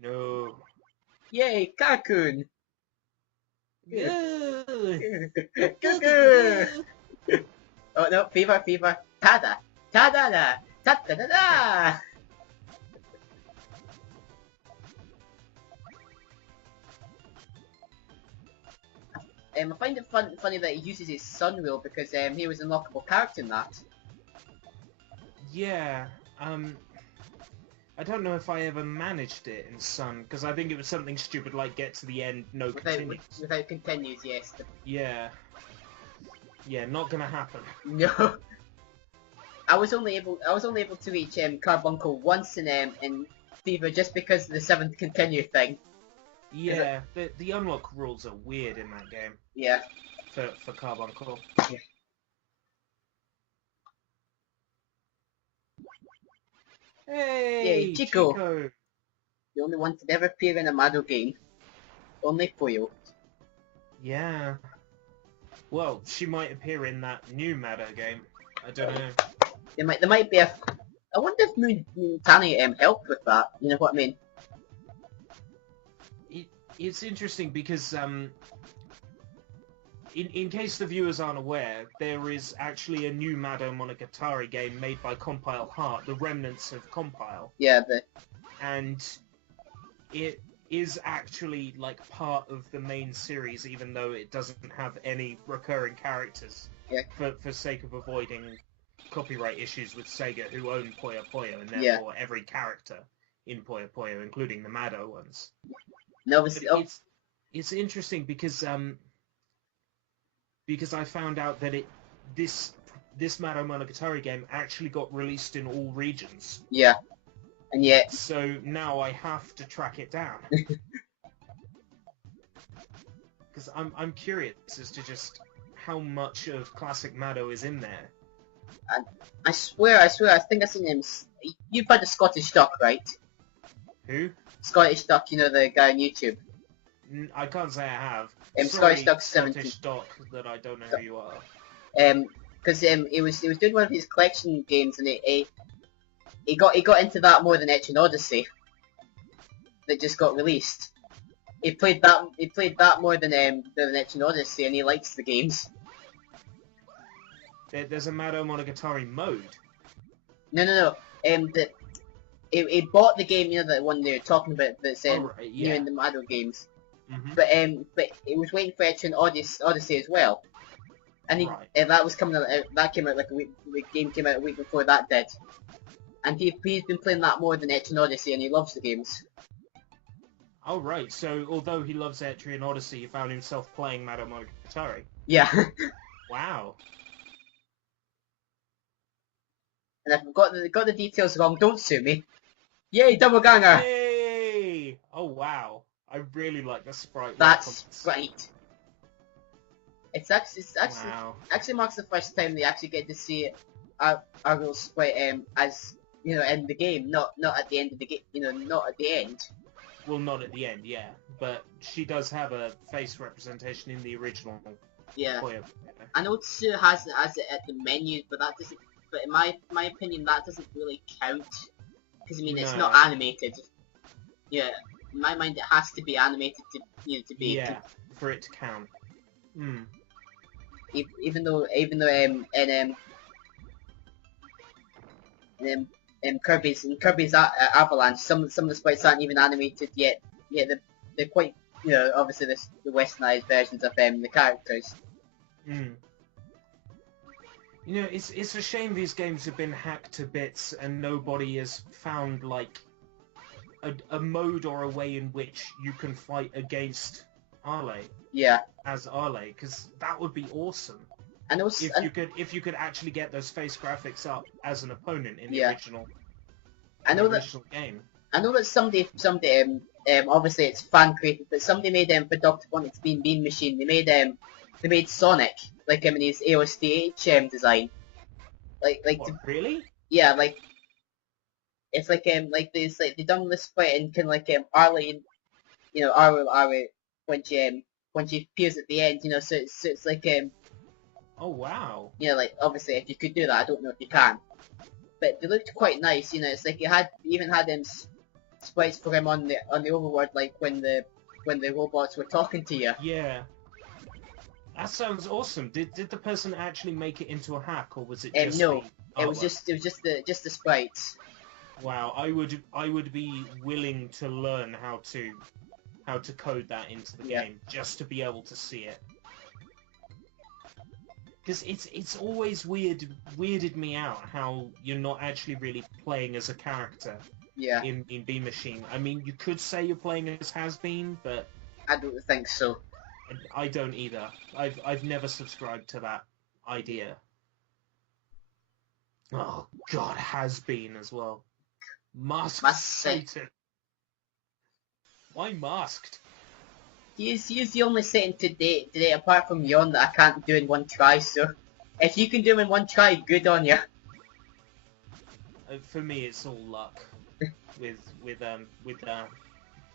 No. Yay, Kakun! Goo. Goo goo goo goo Cuckoo! goo. Oh no, fever, fever. Tada! Tada da! Ta da da da! I find it funny that he uses his sun wheel because he was an unlockable character in that. Yeah. Um. I don't know if I ever managed it in Sun, because I think it was something stupid like get to the end, no continues. Without continues, yes. Yeah. Yeah, not gonna happen. No. I was only able to reach Carbuncle once in Fever just because of the seventh continue thing. Yeah, the unlock rules are weird in that game Yeah. for Carbuncle. Yeah. Yay, Hey, Chico! Chico. The only one to never appear in a Mado game. Only Puyo. Yeah. Well, she might appear in that new Mado game. I don't know. There might be a. I wonder if Mutani helped with that. You know what I mean? It's interesting because in case the viewers aren't aware, there is actually a new Mado Monogatari game made by Compile Heart, the remnants of Compile, Yeah. and it is actually like part of the main series, even though it doesn't have any recurring characters. Yeah. For sake of avoiding copyright issues with Sega, who own Puyo Puyo, and Yeah. therefore every character in Puyo Puyo, including the Mado ones. No, But it's interesting because I found out that this Mado Monogatari game actually got released in all regions. yeah, and yet So now I have to track it down. Because I'm curious as to just how much of classic Mado is in there. I swear, I think I've seen him. You've heard of Scottish Duck, right? Who? Scottish Duck, you know the guy on YouTube. I can't say I have. Scottish Sorry, Duck Scottish 17. Doc, that I don't know who you are. Because he was doing one of his collection games, and he got into that more than Etch and Odyssey. That just got released. He played that more than Etch and Odyssey, and he likes the games. There's a Mado Monogatari mode. No. He bought the game, you know, the one they're talking about that's Right, new yeah. in the Mado games. Mm-hmm. But he was waiting for Etch and Odyssey as well. And Right. that was coming out. That came out like a week. The game came out a week before that did. And he's been playing that more than Etch and Odyssey, and he loves the games. Oh, right. So, although he loves Etri and Odyssey, he found himself playing Mado Monogatari. Yeah. Wow. And if I've got the details wrong, don't sue me. Yay, double ganger! Hey! Oh, wow. I really like the sprite. That's right. It's Wow. actually marks the first time they actually get to see Argyle sprite as you know in the game, not at the end of the game. You know, not at the end. Well, not at the end, yeah. But she does have a face representation in the original. Yeah. Puyo. I know Tsu has it at the menu, but that doesn't. But in my opinion, that doesn't really count because I mean it's not animated. Yeah, in my mind, it has to be animated to be. Yeah, for it to count. Hmm. Even though in Kirby's Avalanche, some of the sprites aren't even animated yet. Yet they're quite, you know, obviously the westernized versions of the characters. Hmm. You know, it's a shame these games have been hacked to bits and nobody has found like a mode or a way in which you can fight against Arle. Yeah. As Arle, because that would be awesome. And also, if you could actually get those face graphics up as an opponent in the original. Game. I know that somebody obviously it's fan created, but somebody made for Dr. Bonet's Bean Machine. They made Sonic like him in his AOSTH design. Like what, really? Yeah, like it's like they done this fight and kind of like Arlie, you know, Arlie when she appears at the end, you know, so it's like oh wow. You know, like obviously if you could do that, I don't know if you can. But they looked quite nice, you know, it's like you even had sprites for him on the overworld, like when the robots were talking to you. Yeah. That sounds awesome. Did the person actually make it into a hack, or was it just No, the it was artwork? just the sprites. Wow, I would be willing to learn how to code that into the Yeah. game just to be able to see it. Because it's always weirded me out how you're not actually really playing as a character Yeah, in B Machine. I mean, you could say you're playing as Has Been, but I don't think so. I don't either. I've never subscribed to that idea. Oh God, Has Been as well. Masked Satan. Why masked? He's the only setting today apart from Yon that I can't do in one try. So if you can do him in one try, good on you. For me, it's all luck with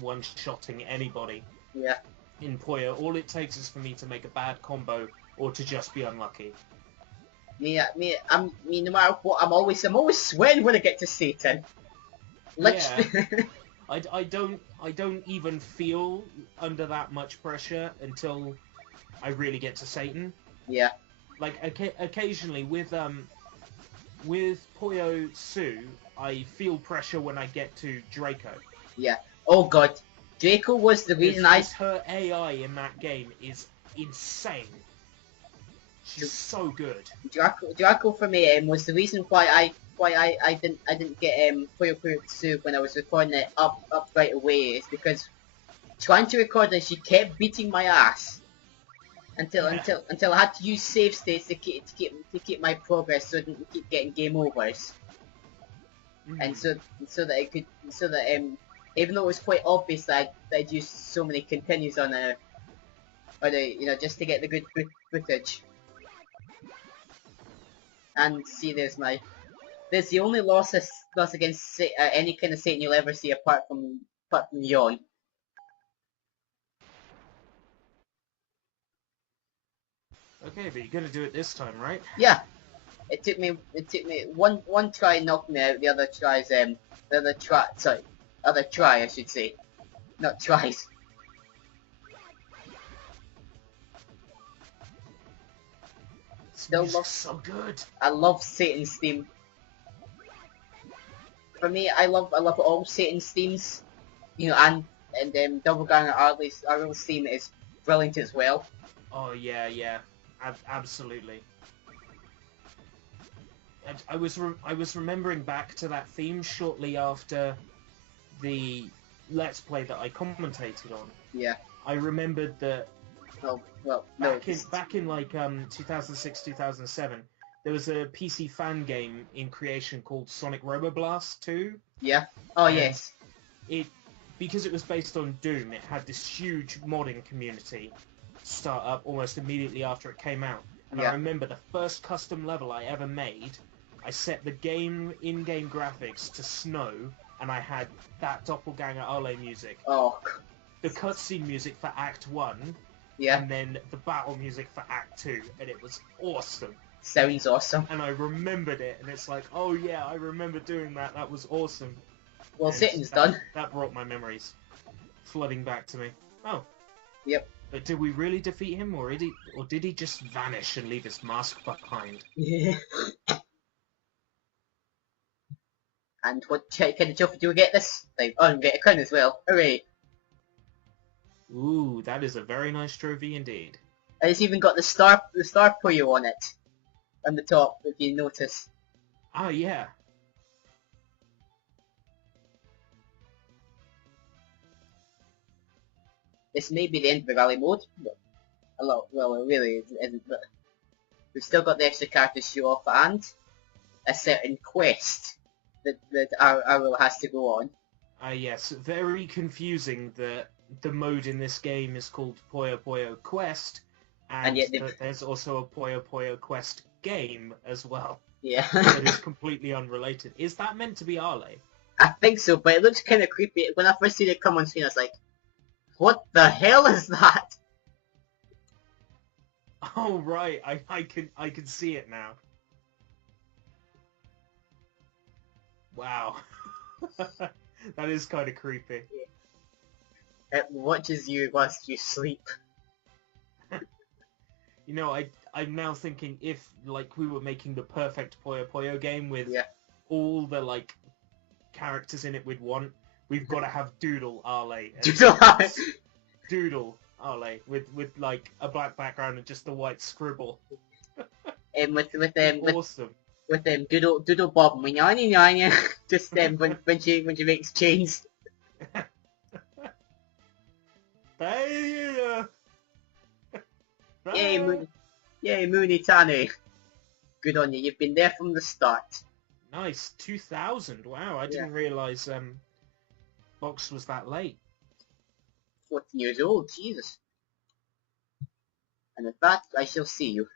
one-shotting anybody. Yeah. In Puyo, all it takes is for me to make a bad combo or to just be unlucky. No matter what, I'm always sweating when I get to Satan. Literally. Yeah. I don't even feel under that much pressure until I really get to Satan. Yeah. Like occasionally with Puyo Su, I feel pressure when I get to Draco. Yeah. Oh God, Draco was the reason Her AI in that game is insane. She's so good. Draco for me was the reason why I didn't get Puyo Su when I was recording it up right away. It's because trying to record it, she kept beating my ass until I had to use save states to keep my progress so I didn't keep getting game overs. And so that even though it was quite obvious that I'd used so many continues on just to get the good footage. And see, there's the only loss against any kind of Satan you'll ever see apart from Yon. Okay, but you're gonna do it this time, right? Yeah. It took me one try knocked me out, the other try I should say. Not tries. Still love so good. I love Satan's theme. For me, I love all Satan's themes. And Double Gang Arle's theme is brilliant as well. Oh yeah. Absolutely. And I was remembering back to that theme shortly after the Let's Play that I commentated on. Yeah. I remembered that back in like 2006, 2007, there was a PC fan game in creation called Sonic Roboblast 2. Yeah. Oh yes. Because it was based on Doom, it had this huge modding community start up almost immediately after it came out. And I remember the first custom level I ever made, I set the in-game graphics to snow, and I had that Doppelganger Arle music. Oh. The cutscene music for Act 1, yeah. And then the battle music for Act 2, and it was awesome. Sounds awesome. And I remembered it, and it's like, oh yeah, I remember doing that, that was awesome. Well, Satan's done. That brought my memories flooding back to me. Oh. Yep. But did we really defeat him, or did he just vanish and leave his mask behind? Yeah. And what kind of trophy do we get this? Like, oh, and get a crown as well. Hooray! Ooh, that is a very nice trophy indeed. And it's even got the star Puyo on it, on the top, if you notice. Ah, yeah. This may be the end of the rally mode, but well, it really isn't. But we've still got the extra characters to show off and a certain quest that our has to go on. Yes, very confusing that the mode in this game is called Puyo Puyo Quest, and yet there's also a Puyo Puyo Quest game as well. Yeah. That is completely unrelated. Is that meant to be Arle? I think so, but it looks kind of creepy. When I first seen it come on screen, I was like, what the hell is that? Oh right, I can see it now. That is kind of creepy. It watches you whilst you sleep. You know, I'm now thinking if like we were making the perfect Puyo Puyo game with all the like characters in it we'd want, we've got to have Doodle Arle. Doodle Arle with like a black background and just the white scribble. And with Awesome. With Doodle Bob, just when she makes chains. Yay, Mooney Tanu. Good on you. You've been there from the start. Nice. 2000. Wow, I didn't realise Box was that late. 14 years old, Jesus. And with that, I shall see you.